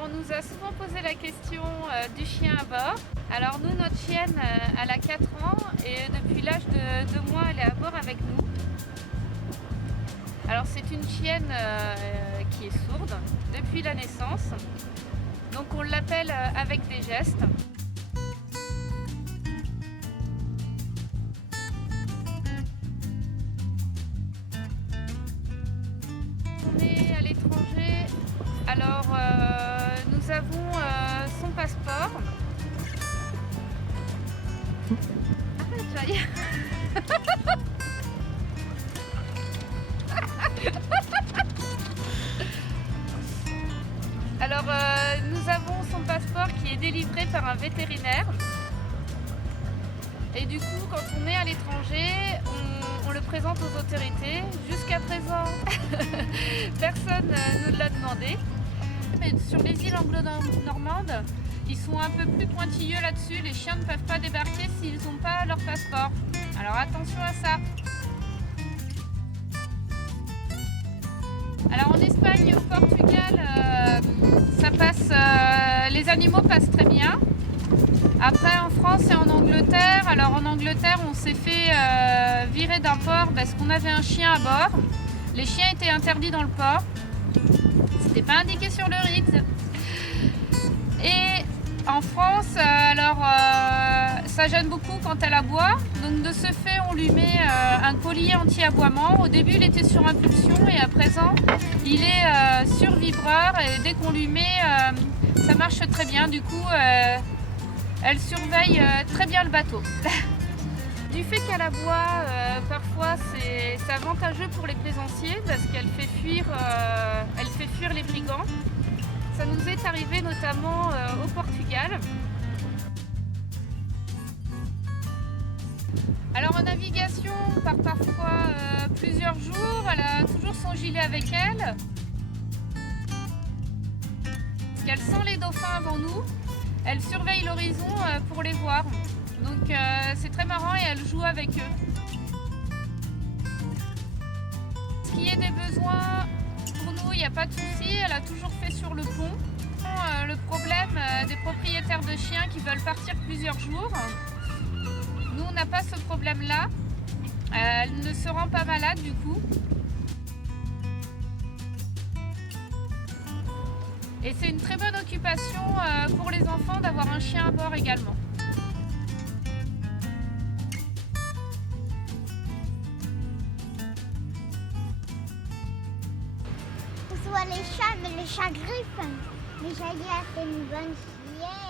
Alors on nous a souvent posé la question du chien à bord. Alors nous, notre chienne, elle a 4 ans et depuis l'âge de 2 mois, elle est à bord avec nous. Alors c'est une chienne qui est sourde depuis la naissance. Donc on l'appelle avec des gestes. On est à l'étranger, alors nous avons son passeport. Arrête, Jaya. Alors nous avons son passeport qui est délivré par un vétérinaire. Et du coup, quand on est à l'étranger, on le présente aux autorités. Jusqu'à présent, personne ne nous l'a demandé. Mais sur les îles anglo-normandes, ils sont un peu plus pointilleux là-dessus. Les chiens ne peuvent pas débarquer s'ils n'ont pas leur passeport. Alors attention à ça. Alors en Espagne et au Portugal, ça passe, les animaux passent très bien. Après en France et en Angleterre, alors en Angleterre on s'est fait virer d'un port parce qu'on avait un chien à bord. Les chiens étaient interdits dans le port. C'était pas indiqué sur le RITS. Et en France, alors ça gêne beaucoup quand elle aboie. Donc de ce fait, on lui met un collier anti-aboiement. Au début, il était sur impulsion et à présent, il est sur vibreur. Et dès qu'on lui met, ça marche très bien. Du coup, elle surveille très bien le bateau. Du fait qu'elle aboie, parfois c'est avantageux pour les plaisanciers parce qu'elle fait fuir les brigands. Ça nous est arrivé notamment au Portugal. Alors en navigation, on part parfois plusieurs jours. Elle a toujours son gilet avec elle. Parce qu'elle sent les dauphins avant nous. Elle surveille l'horizon pour les voir. Donc c'est très marrant et elle joue avec eux. Ce qui est des besoins, pour nous, il n'y a pas de souci. Elle a toujours fait sur le pont. Le problème des propriétaires de chiens qui veulent partir plusieurs jours, nous on n'a pas ce problème-là. Elle ne se rend pas malade du coup. Et c'est une très bonne occupation pour les enfants d'avoir un chien à bord également. Que ce soit les chats, mais les chats griffent. Mais Jaya, c'est une bonne chienne.